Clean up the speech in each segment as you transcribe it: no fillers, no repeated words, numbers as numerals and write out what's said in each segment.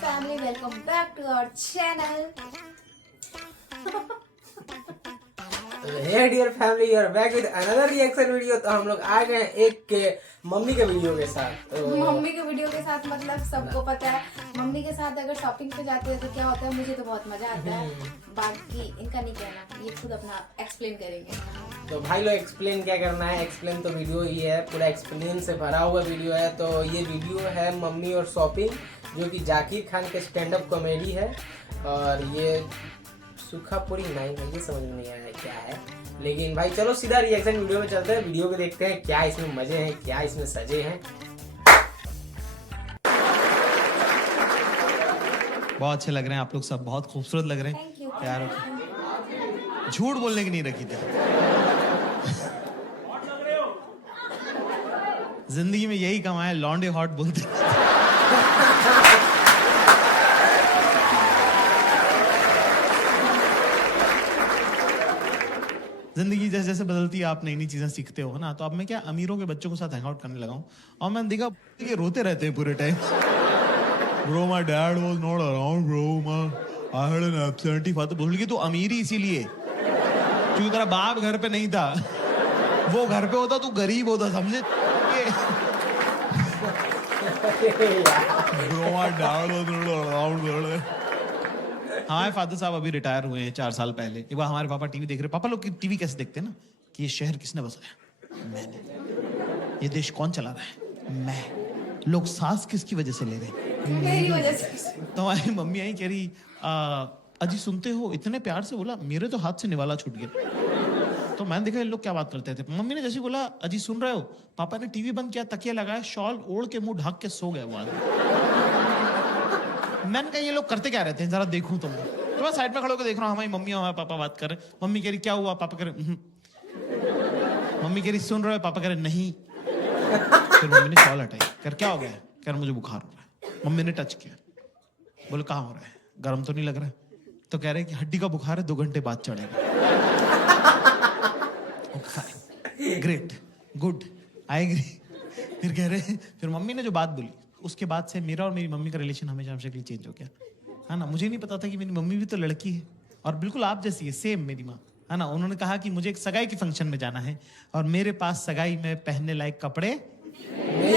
family, welcome back to our channel. Hey dear family, you are back with another reaction video. तो हम लोग आ गए एक के मम्मी के वीडियो के साथ। तो मम्मी के वीडियो के साथ मतलब सबको पता है, मम्मी के साथ अगर शॉपिंग पे जाते हैं तो क्या होता है, मुझे तो बहुत मजा आता है। बाकी इनका नहीं कहना, ये खुद अपना एक्सप्लेन करेंगे। तो भाई लोग एक्सप्लेन क्या करना है, एक्सप्लेन तो वीडियो ही है, पूरा एक्सप्लेन से भरा हुआ वीडियो है। तो ये वीडियो है मम्मी और शॉपिंग, जो कि जाकिर खान के स्टैंड अप कॉमेडी है। और ये सूखा पूरी नहीं है, ये समझ में नहीं आया क्या है। लेकिन भाई चलो सीधा रिएक्शन वीडियो में चलते हैं, वीडियो को देखते हैं क्या इसमें मजे हैं, क्या इसमें सजे हैं। बहुत अच्छे लग रहे हैं आप लोग सब, बहुत खूबसूरत लग रहे हैं। Thank you. यार झूठ बोलने की नहीं रखी थी। जिंदगी में यही कमाया, लॉन्डे हॉट बोलते। जिंदगी जैसे जैसे बदलती है, आप नई नई चीजें सीखते हो ना। तो अब मैं क्या अमीरों के बच्चों के साथ हैंग आउट करने लगा हूँ, और मैंने देखा ये रोते रहते हैं पूरे time. Bro, my dad was not around, bro. I had an absentee father. बोल कि तू अमीरी इसीलिए, क्योंकि तेरा बाप घर पे नहीं था। वो घर पे होता, तू गरीब होता, समझे? Bro, my dad was not around, bro. हमारे फादर साहब अभी रिटायर हुए हैं 4 साल पहले। एक बार हमारे पापा टीवी देख रहे। पापा लोग टीवी कैसे देखते हैं ना, कि ये शहर किसने बसाया? मैंने। ये देश कौन चला रहा है? मैं। लोग सांस किसकी वजह से ले रहे हैं? मेरी वजह से। तो हमारी मम्मी आई, कह रही अजी सुनते हो? इतने प्यार से बोला, मेरे तो हाथ से निवाला छूट गया। तो मैंने देखा ये लोग क्या बात करते थे। मम्मी ने जैसे बोला अजी सुन रहे हो, पापा ने टीवी बंद किया, तकिया लगाया, शॉल ओढ़ के मुंह ढक के सो गए वो आदमी। मैंने कहा ये लोग करते क्या रहते हैं, जरा देखूं तुम। तो मैं साइड में खड़े होकर देख रहा हूँ, हमारी मम्मी और हमारे पापा बात कर रहे। मम्मी कह रही क्या हुआ? पापा कह रहे मम्मी कह रही सुन रहे हो? पापा कह रहे नहीं। फिर मम्मी ने शॉल हटाई, कर क्या हो गया? कह रहा मुझे बुखार हो रहा है। मम्मी ने टच किया, बोले कहाँ हो रहा है? गर्म तो नहीं लग रहा है? तो कह रहे कि हड्डी का बुखार है, 2 घंटे बाद चढ़ेगा। Great, good, I agree. फिर कह रहे, फिर मम्मी ने जो बात बोली, उसके बाद से मेरा और मेरी मम्मी का रिलेशन हमेशा चेंज हो गया है ना। मुझे नहीं पता था कि मेरी मम्मी भी तो लड़की है, और बिल्कुल आप जैसी है, सेम मेरी माँ है ना। उन्होंने कहा कि मुझे एक सगाई के फंक्शन में जाना है, और मेरे पास सगाई में पहनने लायक कपड़े नहीं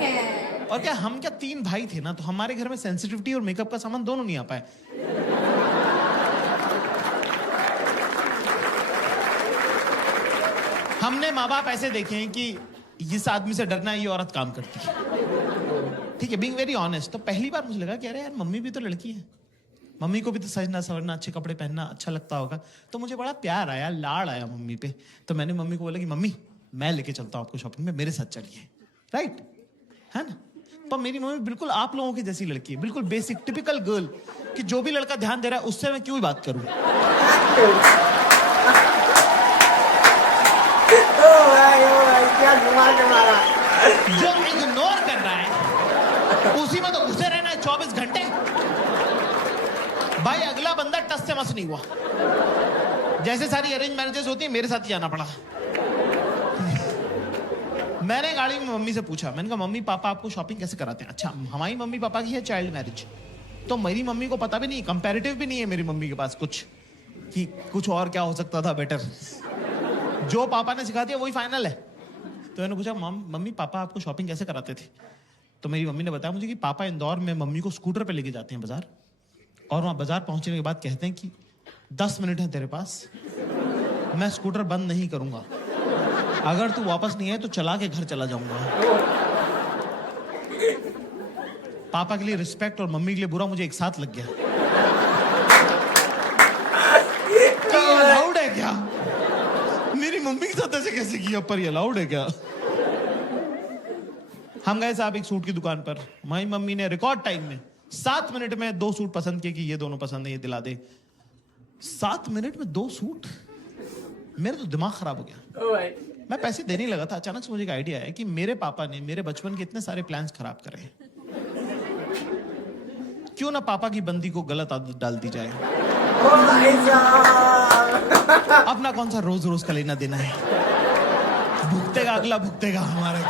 है। और क्या हम क्या 3 भाई थे ना, तो हमारे घर में सेंसिटिविटी और मेकअप का सामान दोनों नहीं आ पाए। हमने माँ बाप ऐसे देखे हैं कि इस आदमी से डरना, ये औरत काम करती है, ठीक है, बीइंग वेरी ऑनेस्ट। तो पहली बार मुझे लगा कि अरे यार मम्मी भी तो लड़की है, मम्मी को भी तो सजना सवरना, अच्छे कपड़े पहनना अच्छा लगता होगा। तो मुझे बड़ा प्यार आया, लाड़ आया मम्मी पे। तो मैंने मम्मी को बोला कि मम्मी मैं लेके चलता हूँ आपको शॉपिंग में, मेरे साथ चलिए, राइट है ना। पर मेरी मम्मी बिल्कुल आप लोगों की जैसी लड़की है, बिल्कुल बेसिक टिपिकल गर्ल, कि जो भी लड़का ध्यान दे रहा है उससे मैं क्यों ही बात करूं। क्या घुमा के मारा। जो इग्नोर कर रहा है उसी में तो घुसे रहना है 24 घंटे। भाई अगला बंदा टस से मस नहीं हुआ। जैसे सारी अरेंज मैरिजेस होती है, मेरे साथ ही जाना पड़ा। मैंने गाड़ी में मम्मी से पूछा, मैंने कहा मम्मी पापा आपको शॉपिंग कैसे कराते हैं? अच्छा, हमारी मम्मी पापा की है चाइल्ड मैरिज, तो मेरी मम्मी को पता भी नहीं, कंपैरेटिव भी नहीं है मेरी मम्मी के पास कुछ, कि कुछ और क्या हो सकता था बेटर। जो पापा ने सिखा दिया वही फाइनल है। तो मैंने पूछा मम्मी पापा आपको शॉपिंग कैसे कराते थे? तो मेरी मम्मी ने बताया मुझे कि पापा इंदौर में मम्मी को स्कूटर पे लेके जाते हैं बाजार, और वहां बाजार पहुंचने के बाद कहते हैं कि 10 मिनट है तेरे पास, मैं स्कूटर बंद नहीं करूंगा, अगर तू वापस नहीं आए तो चला के घर चला जाऊंगा। पापा के लिए रिस्पेक्ट और मम्मी के लिए बुरा मुझे एक साथ लग गया। क्या अलाउड है क्या? मेरी मम्मी के साथ ऐसे कैसे किया? पर ये अलाउड है क्या? हम गए साहब एक सूट की दुकान पर, हमारी मम्मी ने रिकॉर्ड टाइम में 7 मिनट में 2 सूट पसंद किए कि ये दोनों पसंद है, ये दिला दे। 7 मिनट में 2 सूट, मेरा तो दिमाग खराब हो गया। मैं पैसे देने लगा था, अचानक से मुझे एक आइडिया आया कि मेरे पापा ने मेरे बचपन के इतने सारे प्लान्स खराब करे हैं, क्यों ना पापा की बंदी को गलत आदत डाल दी जाए। अपना कौन सा रोज रोज का लेना देना है, भुगतेगा अगला, भुगतेगा हमारा।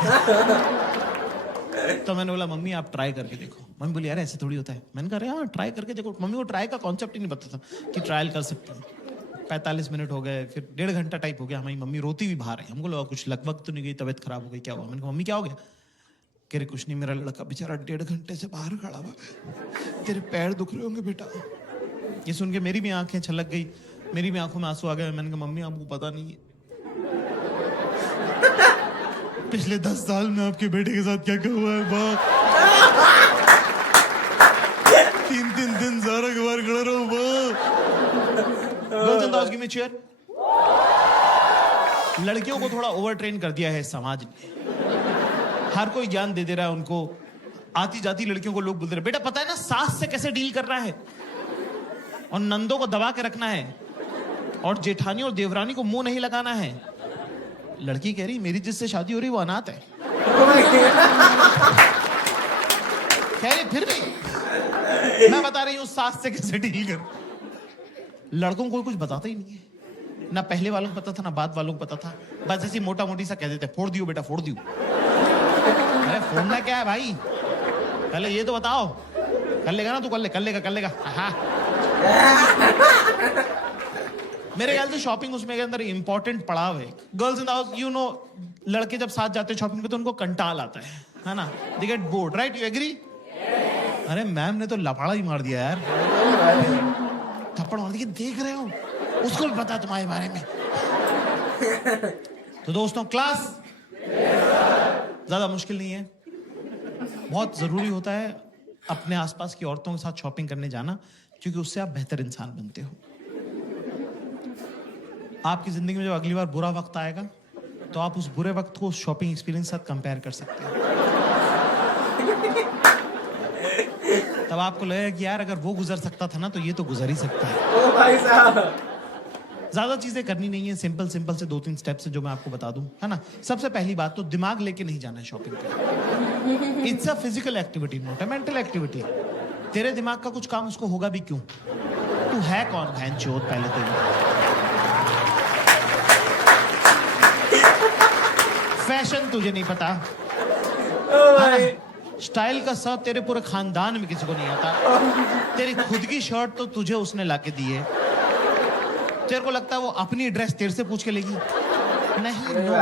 तो मैंने बोला मम्मी आप ट्राई करके देखो। मम्मी बोली यार ऐसे थोड़ी होता है। मैंने कहा अरे हाँ ट्राई करके देखो। मम्मी को ट्राई का कॉन्सेप्ट ही नहीं पता था कि ट्रायल कर सकते हैं। 45 मिनट हो गए, फिर 1.5 घंटा टाइप हो गया। हमारी मम्मी रोती हुई बाहर है। हमको लगा कुछ लगभग तो नहीं गई, तबीयत खराब हो गई, क्या हुआ? मैंने कहा मम्मी क्या हो गया? कह रहे कुछ नहीं, मेरा लड़का बेचारा 1.5 घंटे से बाहर खड़ा हुआ, तेरे पैर दुख रहे होंगे बेटा। ये सुन के मेरी भी आंखें छलक गई, मेरी भी आंखों में आंसू आ गए। मैंने कहा मम्मी आपको पता नहीं है पिछले 10 साल में आपके बेटे के साथ क्या क्या हुआ है। बाप 3-3 दिन सारा के बाहर खड़ा रहो। बाप लड़कियों को थोड़ा ओवर ट्रेन कर दिया है समाज ने। हर कोई ज्ञान दे रहा है उनको। आती जाती लड़कियों को लोग बोलते रहे बेटा पता है ना सास से कैसे डील करना है, और नंदों को दबा के रखना है, और जेठानी और देवरानी को मुंह नहीं लगाना है। लड़की कह रही मेरी जिससे शादी हो रही वो अनाथ है। कह रही फिर भी मैं बता रही हूँ सास से कैसे डील कर। लड़कों को कुछ बताता ही नहीं है, ना पहले वालों को पता था ना बाद वालों को पता था। बस ऐसी मोटा मोटी सा कह देते फोड़ दियो बेटा फोड़ दियो। अरे फोड़ना क्या है भाई, पहले ये तो बताओ। कर लेगा ना तू, कर लेगा। हाँ मेरे ख्याल से शॉपिंग उसमें के अंदर इंपॉर्टेंट पड़ाव है। Girls in the house you know, लड़के जब साथ जाते हैं शॉपिंग पे तो उनको कंटाल आता है ना, they get bored, right? You agree? अरे मैम ने तो लफाड़ा ही मार दिया यार, थप्पड़ मार दिया। देख रहे हो उसको भी पता तुम्हारे बारे में। तो दोस्तों क्लास ज्यादा मुश्किल नहीं है, बहुत जरूरी होता है अपने आसपास की औरतों के साथ शॉपिंग करने जाना, क्योंकि उससे आप बेहतर इंसान बनते हो। आपकी जिंदगी में जब अगली बार बुरा वक्त आएगा तो आप उस बुरे वक्त को शॉपिंग एक्सपीरियंस के साथ कंपेयर कर सकते हो। तब आपको लगेगा कि यार अगर वो गुजर सकता था ना तो ये तो गुजर ही सकता है। ओ भाई साहब, ज्यादा चीजें करनी नहीं है, सिंपल से 2-3 स्टेप्स जो मैं आपको बता दूं, है ना। सबसे पहली बात तो दिमाग लेके नहीं जाना है शॉपिंग पे। It's a physical activity, not a mental activity. तेरे दिमाग का कुछ काम उसको होगा भी क्यों? तू है कौन भैंचोद? पहले तो फैशन तुझे नहीं पता, स्टाइल का सब तेरे पूरे खानदान में किसी को नहीं आता। तेरी खुद की शर्ट तो तुझे उसने लाके दी है, तेरे को लगता है वो अपनी ड्रेस तेरे से पूछ के लेगी? नहीं, नो।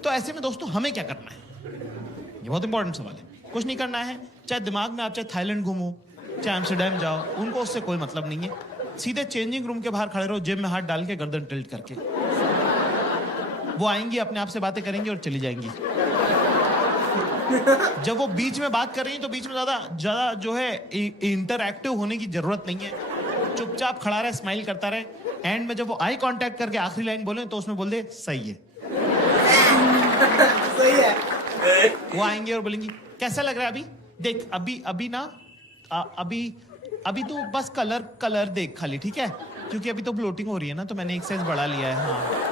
तो ऐसे में दोस्तों हमें क्या करना है, ये बहुत इंपॉर्टेंट सवाल है। कुछ नहीं करना है, चाहे दिमाग में आप चाहे थाईलैंड घूमो, चाहे एम्स्टर्डम जाओ, उनको उससे कोई मतलब नहीं है। सीधे चेंजिंग रूम के बाहर खड़े रहो, जेब में हाथ डाल के, गर्दन टिल्ट करके। वो आएंगी, अपने आप से बातें करेंगी और चली जाएंगी। जब वो बीच में बात कर रही है तो बीच में ज्यादा जो है इंटरएक्टिव होने की जरूरत नहीं है। चुपचाप खड़ा रहे, स्माइल करता रहे। एंड में जब वो आई कांटेक्ट करके आखिरी लाइन बोले तो उसमें बोल दे सही है। सही है। वो आएंगे और बोलेंगी कैसा लग रहा है अभी? देख अभी ना अभी तो बस कलर देख खाली, ठीक है? क्योंकि अभी तो ब्लोटिंग हो रही है ना, तो मैंने एक साइज बढ़ा लिया है। हाँ,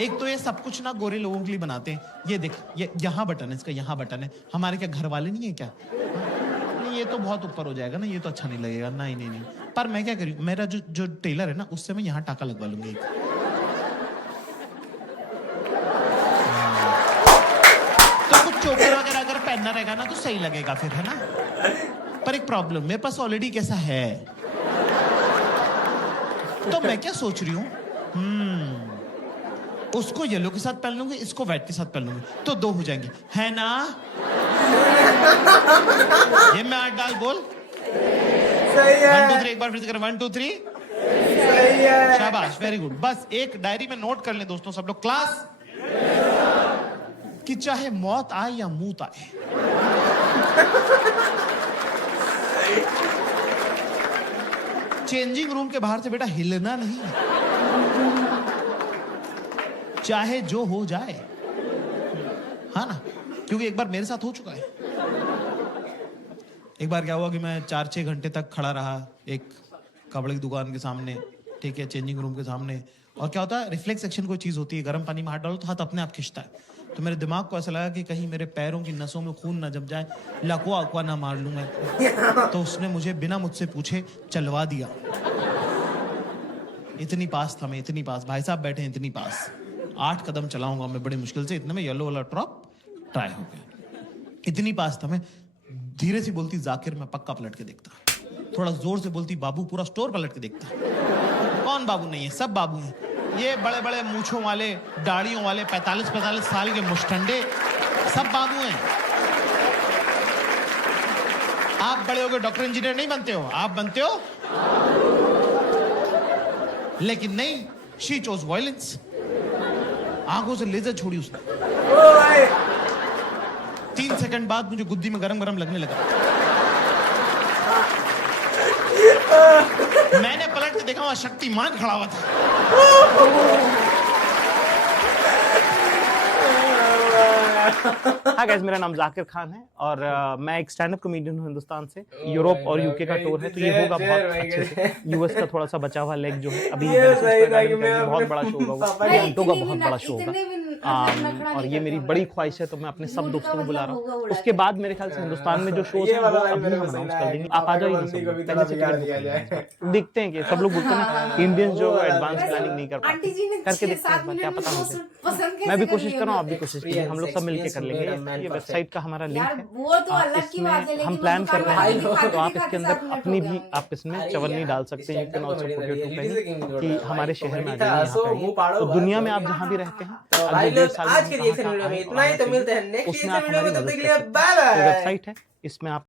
एक तो ये सब कुछ ना गोरे लोगों के लिए बनाते हैं। ये देख, ये यहाँ बटन है, इसका यहाँ बटन है। हमारे क्या घर वाले नहीं है क्या? नहीं, ये तो बहुत ऊपर हो जाएगा ना, ये तो अच्छा नहीं लगेगा। नहीं। पर मैं क्या करूँ, मेरा जो टेलर है ना, उससे मैं यहाँ टाका लगवा लूंगी एक। तो कुछ चोकर वगैरह अगर पहनना रहेगा ना तो सही लगेगा फिर, है ना। पर एक प्रॉब्लम, मेरे पास ऑलरेडी कैसा है, तो मैं क्या सोच रही हूँ, उसको येलो के साथ पहन लूंगी, इसको व्हाइट के साथ पहन लूंगी, तो 2 हो जाएंगे, है ना। ये मैं 8 डाल बोल। सही है। 1 2 3 एक बार फिर से करें, 1 2 3। सही है। शाबाश, वेरी गुड। बस एक डायरी में नोट कर लें दोस्तों सब लोग, क्लास, कि चाहे मौत आए या मूत आए, चेंजिंग रूम के बाहर से बेटा हिलना नहीं, चाहे जो हो जाए, हाँ ना। क्योंकि एक बार मेरे साथ हो चुका है। एक बार क्या हुआ कि मैं 4-6 घंटे तक खड़ा रहा एक कपड़े की दुकान के सामने, ठीक है, चेंजिंग रूम के सामने। और क्या होता है, रिफ्लेक्स एक्शन कोई चीज होती है, गर्म पानी में हाथ डालो तो हाथ अपने आप खिंचता है। तो मेरे दिमाग को ऐसा लगा कि कहीं मेरे पैरों की नसों में खून ना जम जाए, लकवा अकवा ना मार लूं मैं। तो उसने मुझे बिना मुझसे पूछे चलवा दिया। इतनी पास था मैं, इतनी पास, भाई साहब बैठे इतनी पास। 8 कदम चलाऊंगा मैं बड़ी मुश्किल से, इतने में येलो वाला ड्रॉप ट्राई हो गया। इतनी पास था मैं, धीरे से बोलती जाकिर मैं पक्का पलट के देखता, थोड़ा जोर से बोलती बाबू पूरा स्टोर पलट के देखता। कौन बाबू नहीं है, सब बाबू हैं। ये बड़े बड़े मूछों वाले, दाढ़ियों वाले 45-45 साल के मुस्टंडे सब बाबू हैं। आप बड़े होकर डॉक्टर इंजीनियर नहीं बनते हो, आप बनते हो, लेकिन नहीं, शी चोज वायलेंस। आंखों से लेजर छोड़ी उसने। 3 सेकंड बाद मुझे गुद्दी में गरम गरम लगने लगा। मैंने पलट के देखा, वहां शक्तिमान खड़ा हुआ था। हाँ गाइस, मेरा नाम जाकिर खान है और मैं एक स्टैंड अप कॉमेडियन हूँ हिंदुस्तान से। यूरोप और यूके का टूर है, तो ये होगा बहुत अच्छे से। यूएस का थोड़ा सा बचा हुआ लेग जो है अभी बहुत बड़ा शो होगा, घंटों का बहुत बड़ा शो होगा। और ये मेरी बड़ी ख्वाहिश है, तो मैं अपने सब दोस्तों को बुला रहा हूँ। उसके बाद मेरे ख्याल से हिंदुस्तान में जो शोज है वो अभी हम अनाउंस कर देंगे। आप आ जाइए, पहले से टिकट देखते हैं कि सब लोग बोलते हैं ना इंडियंस जो एडवांस प्लानिंग नहीं कर पाते, करके देखते हैं क्या पता मुझे। मैं भी कोशिश कर रहा हूँ, आप भी कोशिश कीजिए, हम लोग सब मिलके कर लेंगे। ये वेबसाइट का हमारा लिंक है, इसमें हम प्लान कर रहे हैं, तो आप इसके अंदर अपनी भी आप इसमें चवन्नी डाल सकते हैं। You can also put your 2 पेनी कि हमारे शहर में आ जाइए। तो दुनिया में आप जहाँ भी रहते हैं, अगले 1.5 साल में इतना ही, तो मिलते हैं नेक्स्ट वीडियो में। तब तक के लिए बाय बाय। वेबसाइट है, इसमें आप